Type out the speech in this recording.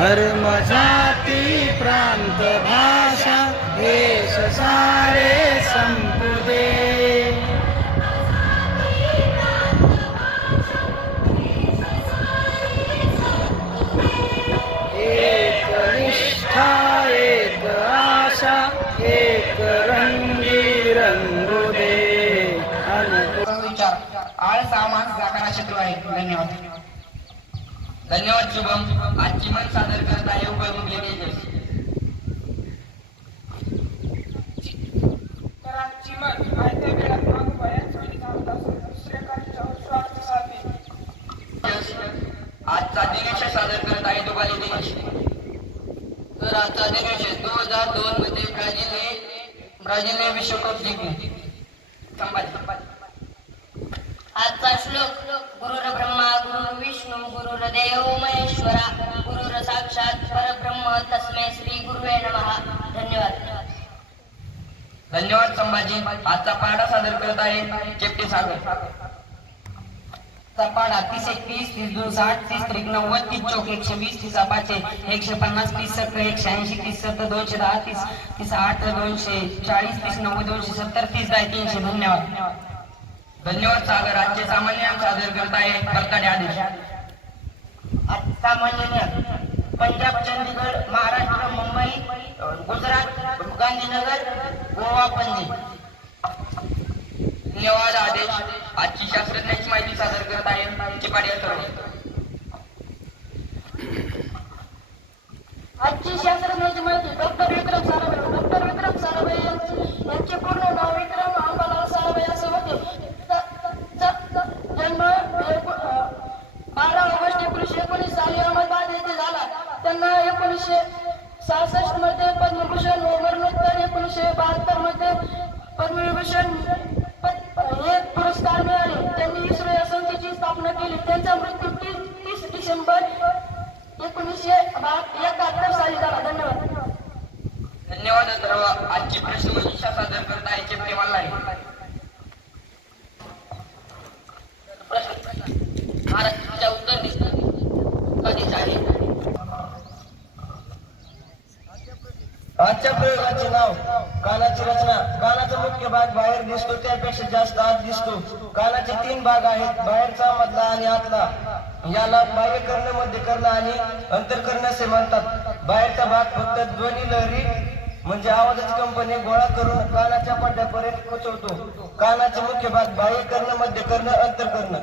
धर्म जाति प्रांत भाषा देश सारे संपुदे। एक निष्ठा एक आशा एक रंगी रंगुदे। आळस हा माणसाचा खरा शत्रू आहे. धन्यवाद. धन्यवाद शुभम. आजची मन सादर करत आहे उपमुख्य तेजस. तर आजची मन आयत्या वेळात मागू बऱ्याच वेळी थांबत असून दुसऱ्याकडच्या स्वार्थ साधणे. आजचा दिनेश सादर करत आहे दुबाली दिनेश. तर आजचा दिनेश 2002 मध्ये ब्राझीलने विश्वकप जिंकले. संभाजी. आजचा श्लोक गुरुर्ब्रह्मा गुरुर्विष्णू गुरुर्देव महेश्वरा गुरुर साक्षात परब्रह्म तस्मै श्री गुरुवे नमः. धन्यवाद. धन्यवाद संभाजी. आजचा पाढा सादर करत आहे चेपटे सागर. पाढा 30-31 30-60 30-90 30-चौक 120 30-5 150 30-70 180 30-70 210 30-8 240 30-90 270 30-10 300. धन्यवाद. धन्यवाद सागर. आजचे सामान्य नियम सादर करत आहे बरकाडे आदेश. सामान्य नियम पंजाब चंदीगड महाराष्ट्र मुंबई गुजरात गांधीनगर गोवा पणजी. धन्यवाद आदेश. आजची शास्त्रज्ञांची माहिती सादर करत आहे चिपाडी अथर्व. आजची शास्त्रज्ञांची माहिती डॉक्टर विक्रम साराभाई. डॉक्टर विक्रम साराभाई यांचे पूर्ण नाव विक्रम अंबालाल साराभाई असे होते. जन्म 12 ऑगस्ट 1919 साली अहमदाबाद येथे झाला. त्यांना 1966 मध्ये पद्मभूषण व मरणोत्तर 1972 मध्ये पद्मविभूषण हे पुरस्कार मिळाले. त्यांनी इस्रो या संस्थेची स्थापना केली. त्यांचा मृत्यू 30 डिसेंबर 1971 साली झाला. धन्यवाद. धन्यवाद अथर्व. आजची प्रश्नमंजुषा सादर करत आहे चेपटे मल्हारी. महाराष्ट्राच्या उत्तर दिशेस आहे. आजच्या प्रयोगाचे नाव कानाची रचना. कानाचा मुख्य भाग बाहेर दिसतो त्यापेक्षा जास्त आत दिसतो. कानाचे 3 भाग आहेत, बाहेरचा मधला आणि आतला. याला बाह्य कर्ण मध्य कर्ण आणि अंतर्कर्ण असे म्हणतात. बाहेरचा भाग फक्त ध्वनी लहरी म्हणजे आवाजाची कंपने गोळा करून कानाच्या पडद्यापर्यंत पोहोचवतो. कानाचे मुख्य भाग बाह्य कर्ण मध्य कर्ण अंतर्कर्ण.